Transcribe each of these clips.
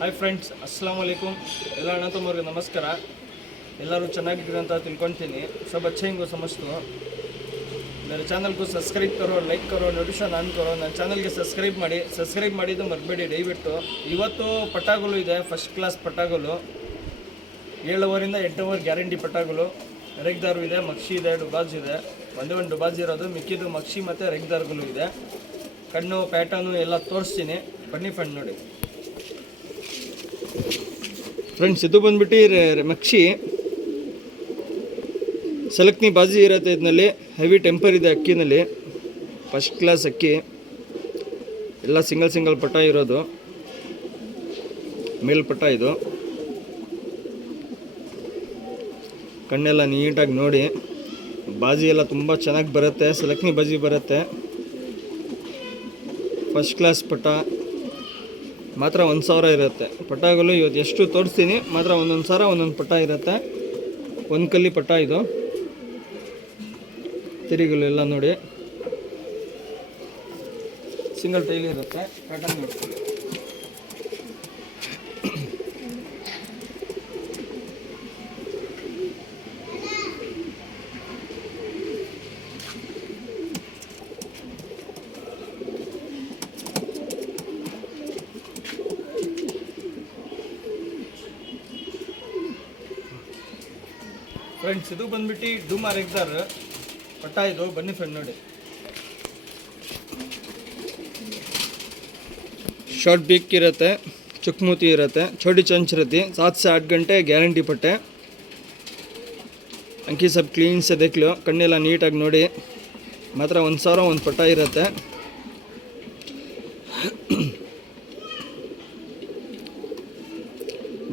Hi friends, ಅಸ್ಸಲಾಂ ವಲೈಕುಮ್. ಎಲ್ಲ ಅಣ್ಣ ತಮ್ಮವ್ರಿಗೆ ನಮಸ್ಕಾರ. ಎಲ್ಲರೂ ಚೆನ್ನಾಗಿದ್ದೀರಿ ಅಂತ ತಿಳ್ಕೊತೀನಿ. सब अच्छे को समझतो. मेरे ಚಾನಲ್ को ಸಬ್ಸ್ಕ್ರೈಬ್ करो, ಲೈಕ್ करो, ನೋಟಿಫಿಕೇಶನ್ ಆನ್ करो. ನನ್ನ ಚಾನಲ್ಗೆ ಸಬ್ಸ್ಕ್ರೈಬ್ ಮಾಡಿದ್ದು ಮರಿಬೇಡಿ ದಯವಿಟ್ಟು. ಇವತ್ತು ಪಟಾಗಳು ಇದೆ, ಫಸ್ಟ್ ಕ್ಲಾಸ್ ಪಟಾಗಳು. 7 ಅವರಿಂದ 8 ಅವರ್ ಗ್ಯಾರಂಟಿ ಪಟಾಗಳು. ರೆಗ್ದಾರು ಇದೆ, ಮಕ್ಷಿ ಇದೆ, ಡುಬಾಜ್ ಇದೆ. ಒಂದೇ ಒಂದು ಡುಬಾಜ್ ಇರೋದು, ಮಿಕ್ಕಿದ್ದು ಮಕ್ಷಿ ಮತ್ತು ರೆಗ್ದಾರ್ಗಳು ಇದೆ. ಕಣ್ಣು ಪ್ಯಾಟರ್ನು ಎಲ್ಲ ತೋರಿಸ್ತೀನಿ, ಬನ್ನಿ ಫ್ರೆಂಡ್ ನೋಡಿ. ಫ್ರೆಂಡ್ಸ್, ಇದು ಬಂದ್ಬಿಟ್ಟು ಮಕ್ಷಿ ಸಲಕ್ನಿ ಬಾಜಿ ಇರುತ್ತೆ. ಇದರಲ್ಲಿ ಹೆವಿ ಟೆಂಪರ್ ಇದೆ ಅಕ್ಕಿನಲ್ಲಿ, ಫಸ್ಟ್ ಕ್ಲಾಸ್ ಅಕ್ಕಿ. ಎಲ್ಲ ಸಿಂಗಲ್ ಪಟ ಇರೋದು, ಮೇಲ್ಪಟ. ಇದು ಕಣ್ಣೆಲ್ಲ ನೀಟಾಗಿ ನೋಡಿ. ಬಾಜಿ ಎಲ್ಲ ತುಂಬ ಚೆನ್ನಾಗಿ ಬರುತ್ತೆ, ಸಲಕ್ನಿ ಬಾಜಿ ಬರುತ್ತೆ. ಫಸ್ಟ್ ಕ್ಲಾಸ್ ಪಟ ಮಾತ್ರ 1000 ಇರುತ್ತೆ. ಪಟಾಗಳು ಇವತ್ತು ಎಷ್ಟು ತೋರಿಸ್ತೀನಿ, ಮಾತ್ರ ಒಂದೊಂದು ಸಾವಿರ ಒಂದೊಂದು ಪಟ ಇರುತ್ತೆ. ಒಂದು ಕಲ್ಲಿ ಪಟ ಇದು. ತಿರಿಗಳು ಎಲ್ಲ ನೋಡಿ, ಸಿಂಗಲ್ ಟೈಲ್ ಇರುತ್ತೆ. ಪ್ಯಾಟರ್ನ್ ನೋಡ್ಕೊಳ್ಳಿ. ಫ್ರೆಂಡ್ಸ್, ಇದು ಬಂದ್ಬಿಟ್ಟು ಡೂಮಾ ರೆಗ್ದಾರ್ ಪಟ್ಟ. ಇದು ಬನ್ನಿ ಫ್ರೆಂಡ್ ನೋಡಿ. ಶಾರ್ಟ್ ಬೀಕ್ ಇರುತ್ತೆ, ಚುಕ್ಮೂತಿ ಇರುತ್ತೆ, छोटी चंच रहती. 7 से 8 घंटे ಗ್ಯಾರಂಟಿ ಪಟ್ಟೆ. ಅಂಕಿ ಸಬ್ ಕ್ಲೀನ್ ಸೆ ದೇಖ್ लो. ಕಣ್ಣೆಲ್ಲ ನೀಟಾಗಿ ನೋಡಿ. ಮಾತ್ರ 1000 ಒಂದು ಪಟ್ಟ ಇರುತ್ತೆ.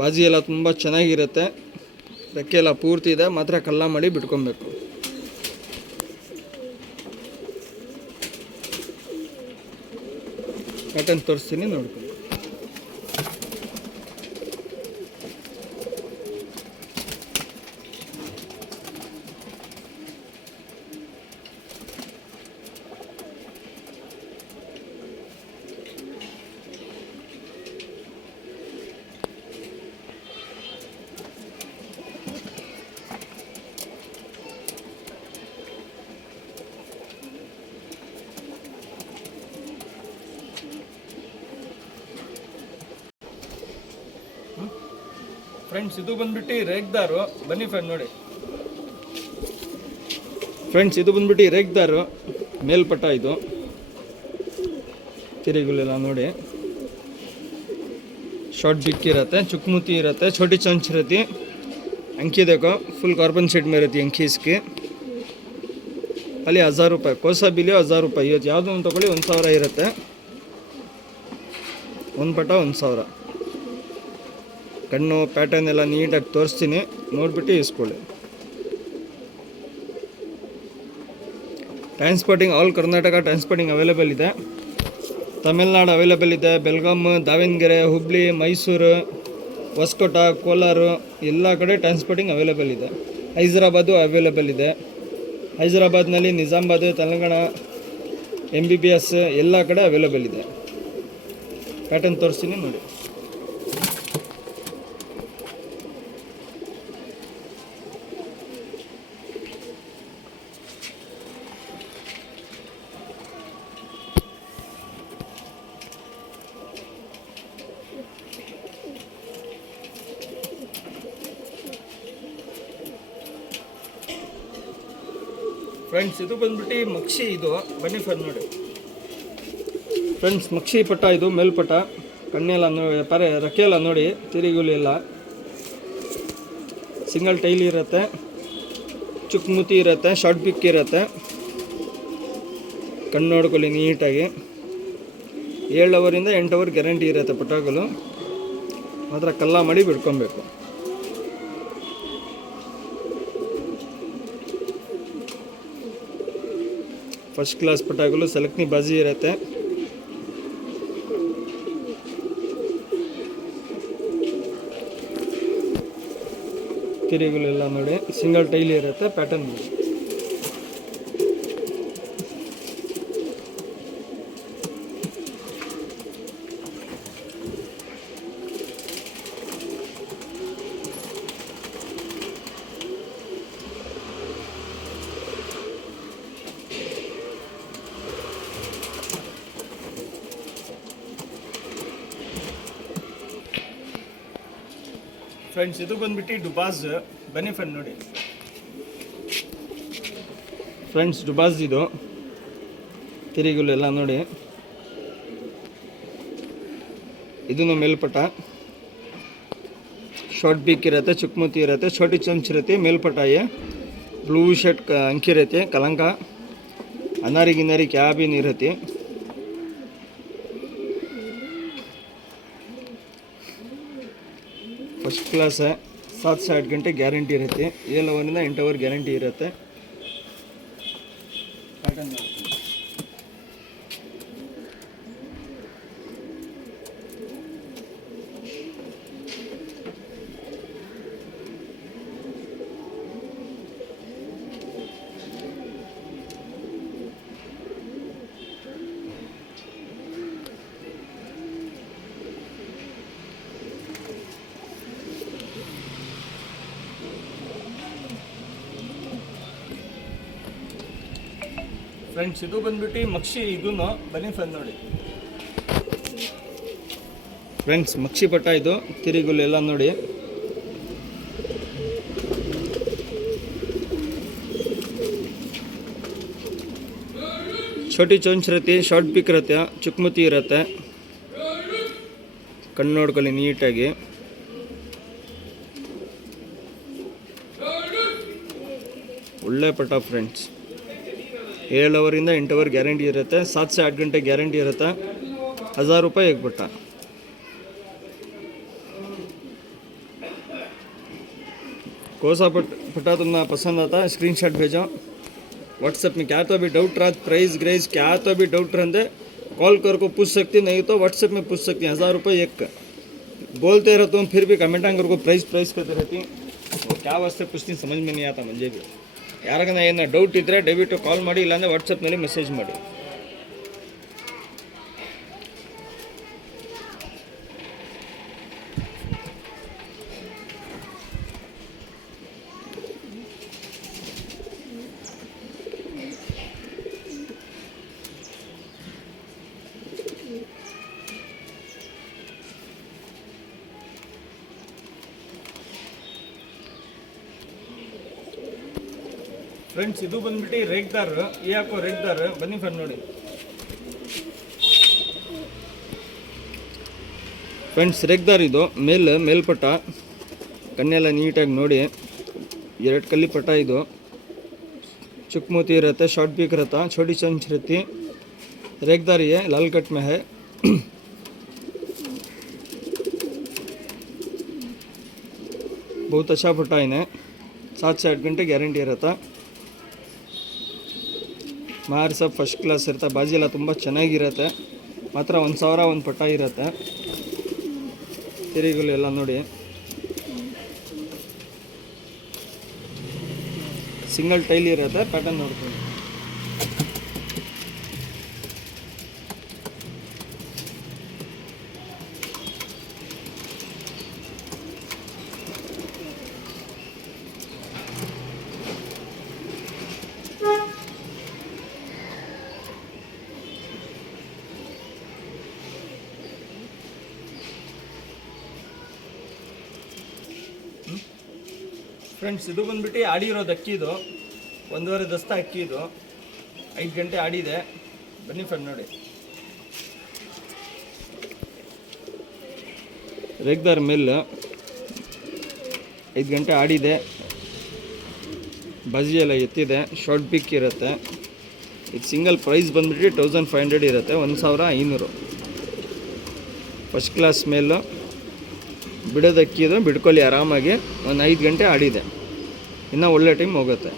ಬಾಜಿ ಎಲ್ಲ ತುಂಬ ಚೆನ್ನಾಗಿರುತ್ತೆ. ರೆಕ್ಕೆ ಎಲ್ಲ ಪೂರ್ತಿ ಇದೆ, ಮಾತ್ರ ಕಲ್ಲ ಮಾಡಿ ಬಿಟ್ಕೊಬೇಕು. ಪ್ಯಾಟರ್ನ್ ತೋರಿಸ್ತೀನಿ, ನೋಡ್ಕೊಂಡು. ಫ್ರೆಂಡ್ಸ್, ಇದು ಬಂದ್ಬಿಟ್ಟು ರೇಗ್ದಾರು. ಬನ್ನಿ ಫ್ರೆಂಡ್ ನೋಡಿ. ಫ್ರೆಂಡ್ಸ್, ಇದು ಬಂದ್ಬಿಟ್ಟು ರೇಗ್ದಾರು ಮೇಲ್ಪಟ. ಇದು ತಿರಿಗಳೆಲ್ಲ ನೋಡಿ. ಶಾರ್ಟ್ ಬಿಕ್ ಇರುತ್ತೆ, ಚುಕ್ಮುತಿ ಇರುತ್ತೆ, छोटी चंच रहती. अंकी देखो, फुल कार्बन सेट में रहती अंकी इसकी. ಅಲ್ಲಿ 1000 ರೂಪಾಯಿ. ಕೋಸ ಬಿಲಿಯೋ 1000 ರೂಪಾಯಿ. ಇವತ್ತು ಯಾವುದೋ ಒಂದು ತೊಗೊಳ್ಳಿ 1000 ಇರುತ್ತೆ. ಒಂದು ಪಟ 1000. ಕಣ್ಣು ಪ್ಯಾಟರ್ನ್ ಎಲ್ಲ ನೀಟಾಗಿ ತೋರಿಸ್ತೀನಿ, ನೋಡಿಬಿಟ್ಟು ಇಸ್ಕೊಳ್ಳಿ. Transporting all Karnataka transporting available ಇದೆ. ತಮಿಳ್ನಾಡು ಅವೈಲೇಬಲ್ ಇದೆ. ಬೆಲ್ಗಾಮ್, ದಾವಣಗೆರೆ, ಹುಬ್ಳಿ, ಮೈಸೂರು, ಹೊಸಕೋಟ, ಕೋಲಾರ ಎಲ್ಲ ಕಡೆ ಟ್ರಾನ್ಸ್ಪೋರ್ಟಿಂಗ್ ಅವೈಲೇಬಲ್ ಇದೆ. ಹೈದರಾಬಾದು ಅವೈಲೇಬಲ್ ಇದೆ. ಹೈದರಾಬಾದ್ನಲ್ಲಿ ನಿಜಾಮಾಬಾದ್, ತೆಲಂಗಾಣ, MBBS ಎಲ್ಲ ಕಡೆ ಅವೈಲೇಬಲ್ ಇದೆ. ಪ್ಯಾಟರ್ನ್ ತೋರಿಸ್ತೀನಿ ನೋಡಿ. ಫ್ರೆಂಡ್ಸ್, ಇದು ಬಂದ್ಬಿಟ್ಟು ಮಕ್ಷಿ. ಇದು ಬನ್ನಿ ಫ್ರೆಂಡ್ ನೋಡಿ. ಫ್ರೆಂಡ್ಸ್, ಮಕ್ಷಿ ಪಟ್ಟ. ಇದು ಮೇಲ್ಪಟ. ಕಣ್ಣೆಲ್ಲ ರೆಕ್ಕೆ ಎಲ್ಲ ನೋಡಿ, ತಿರಿಗುಲಿ ಎಲ್ಲ. ಸಿಂಗಲ್ ಟೈಲ್ ಇರುತ್ತೆ, ಚುಕ್ಮುತಿ ಇರುತ್ತೆ, ಶಾರ್ಟ್ ಬಿಕ್ ಇರುತ್ತೆ. ಕಣ್ಣು ನೋಡ್ಕೊಳ್ಳಿ ನೀಟಾಗಿ. 7 ಅವರಿಂದ 8 ಅವರ್ ಗ್ಯಾರಂಟಿ ಇರುತ್ತೆ ಪಟಾಗಳು. ಮಾತ್ರ ಕಲ್ಲ ಮಾಡಿ ಬಿಡ್ಕೊಬೇಕು. ಫಸ್ಟ್ ಕ್ಲಾಸ್ ಪಟಾಗಳು, ಸಲಕ್ನಿ ಬಾಜಿ ಇರುತ್ತೆ. ತಿರಿಗಳೆಲ್ಲ ನೋಡಿ, ಸಿಂಗಲ್ ಟೈಲ್ ಇರುತ್ತೆ. ಪ್ಯಾಟರ್ನ್ ನೋಡಿ. ಫ್ರೆಂಡ್ಸ್ ಇದು ಬಂದ್ಬಿಟ್ಟು ಡುಬಾಸ್. ಬನ್ನಿ ಫ್ರೆಂಡ್ ನೋಡಿ ಫ್ರೆಂಡ್ಸ್, ಡುಬಾಸ್ ಇದು ತಿರಿಗುಲೆಲ್ಲ ನೋಡಿ. ಇದನ್ನು ಮೇಲ್ಪಟ शॉर्ट बीक रहता है, चुकमुती रहते, छोटी चंच रहती है, मेलपट है, ब्लू शर्ट अंकी रहती है, कलंका अनारी गिनारी क्या भी नहीं रहती. फर्स्ट क्लास है. 7 से 8 घंटे गारंटी रहती है. 7 ಅವರಿಂದ 8 ಅವರ್ ಗ್ಯಾರಂಟಿ ಇರುತ್ತೆ. ಫ್ರೆಂಡ್ಸ್ ಇದು ಬಂದ್ಬಿಟ್ಟು ಮಕ್ಷಿ. ಇದೂ ಬನ್ನಿ ಫ್ರೆಂಡ್ ನೋಡಿ ಫ್ರೆಂಡ್ಸ್, ಮಕ್ಷಿ ಪಟ್ಟ ಇದು ತಿರಿಗುಲೆಲ್ಲ ನೋಡಿ. छोटी चोंच रहती है, शॉर्ट पिक रहते हैं, चुकमुती रहता है. ಕಣ್ಣು ನೋಡ್ಕೊಳ್ಳಿ ನೀಟಾಗಿ. ಒಳ್ಳೆ ಪಟ್ಟ ಫ್ರೆಂಡ್ಸ್. 7 ಅವರಿಂದ 8 ಅವರ್ ಗ್ಯಾರಂಟಿ ಇರುತ್ತೆ. 7 से 8 घंटे ಗ್ಯಾರಂಟಿ ಇರುತ್ತೆ. 1000 रुपये एक पट्टा. कौन सा पट्टा तुम्हें पसंद आता है स्क्रीनशॉट भेजो व्हाट्सएप में. क्या तो अभी डाउट रहा प्राइस ग्राइस क्या तो अभी डाउट रहते कॉल कर को पूछ सकती, नहीं तो व्हाट्सएप में पूछ सकती. 1000 रुपये एक बोलते रहते हूँ, फिर भी कमेंट कर को प्राइस करते रहती. वो क्या वास्ते पूछती समझ में नहीं आता मुझे भी. ಯಾರಿಗಾನ ಏನು ಡೌಟ್ ಇದ್ದರೆ ದಯವಿಟ್ಟು ಕಾಲ್ ಮಾಡಿ, ಇಲ್ಲಾಂದರೆ ವಾಟ್ಸಪ್ನಲ್ಲಿ ಮೆಸೇಜ್ ಮಾಡಿ. ಫ್ರೆಂಡ್ಸ್ ಇದು ಬಂದ್ಬಿಟ್ಟು ರೇಗ್ದಾರ್. ಈ ಹಾಕೋ ರೇಗ್ದಾರ್. ಬನ್ನಿ ಫ್ರೆಂಡ್ ನೋಡಿ ಫ್ರೆಂಡ್ಸ್, ರೇಗ್ದಾರ್ ಇದು ಮೇಲ್ಪಟ್ಟ ಕಣ್ಣೆಲ್ಲ ನೀಟಾಗಿ ನೋಡಿ. 2 ಕಲ್ಲಿ ಪಟ್ಟ ಇದು. चुकमुती रहता है, शॉर्ट बीक रहता, छोटी चंच रहती. रेगदार है, लाल कट में है. बहुत अच्छा पट्टा इन्हें. 7 से 8 घंटे ಗ್ಯಾರಂಟಿ ಇರುತ್ತೆ. ಮಾರು सब ಫಸ್ಟ್ ಕ್ಲಾಸ್ ಇರುತ್ತೆ. ಬಾಜಿ ಎಲ್ಲ ತುಂಬ ಚೆನ್ನಾಗಿರುತ್ತೆ. ಮಾತ್ರ 1000 ಒಂದು ಪಟ್ಟ ಇರುತ್ತೆ. ತಿರಿಗುಲೆಲ್ಲ ನೋಡಿ. ಸಿಂಗಲ್ ಟೈಲ್ ಇರುತ್ತೆ. ಪ್ಯಾಟರ್ನ್ ನೋಡ್ತೀನಿ. ಫ್ರೆಂಡ್ಸ್ ಇದು ಬಂದ್ಬಿಟ್ಟು ಆಡಿರೋದು ಅಕ್ಕಿ. ಇದು 1.5 ದಸ್ತ ಅಕ್ಕಿ. ಇದು 5 ಗಂಟೆ ಆಡಿದೆ. ಬನ್ನಿ ಫ್ರೆಂಡ್ ನೋಡಿ. ರೇಗ್ದಾರ್ ಮಿಲ್ 5 ಗಂಟೆ ಆಡಿದೆ. ಬಾಜಿ ಎಲ್ಲ ಎತ್ತಿದೆ. ಶಾರ್ಟ್ ಪಿಕ್ ಇರುತ್ತೆ. ಇದು ಸಿಂಗಲ್ ಪ್ರೈಸ್ ಬಂದ್ಬಿಟ್ಟು 1500 ಇರುತ್ತೆ. 1500. ಫಸ್ಟ್ ಕ್ಲಾಸ್ ಮೇಲು ಬಿಡೋದಕ್ಕಿದು ಬಿಡ್ಕೊಳ್ಳಿ ಆರಾಮಾಗಿ. ಒಂದು 5 ಗಂಟೆ ಆಡಿದೆ. ಇನ್ನೂ ಒಳ್ಳೆ ಟೈಮ್ ಹೋಗುತ್ತೆ.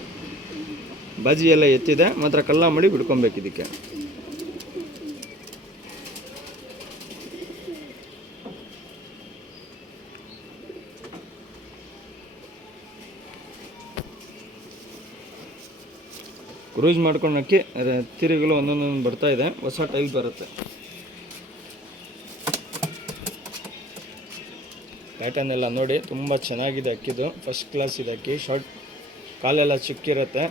ಬಾಜಿ ಎಲ್ಲ ಎತ್ತಿದೆ. ಮಾತ್ರ ಕಲ್ಲ ಮಾಡಿ ಬಿಡ್ಕೊಬೇಕು ಇದಕ್ಕೆ. ಕ್ರೂಸ್ ಮಾಡ್ಕೊಂಡು ಅಕ್ಕಿ ತಿರುಗಲು ಒಂದೊಂದೊಂದು ಬರ್ತಾ ಇದೆ. ಹೊಸ ಟೈಲ್ ಬರುತ್ತೆ. ಪ್ಯಾಟರ್ನ್ ಎಲ್ಲ ನೋಡಿ ತುಂಬ ಚೆನ್ನಾಗಿದೆ ಅಕ್ಕಿದು. ಫಸ್ಟ್ ಕ್ಲಾಸ್ ಇದೆ ಅಕ್ಕಿ. ಶಾರ್ಟ್ ಕಾಲೆಲ್ಲ ಚಿಕ್ಕಿರುತ್ತೆ.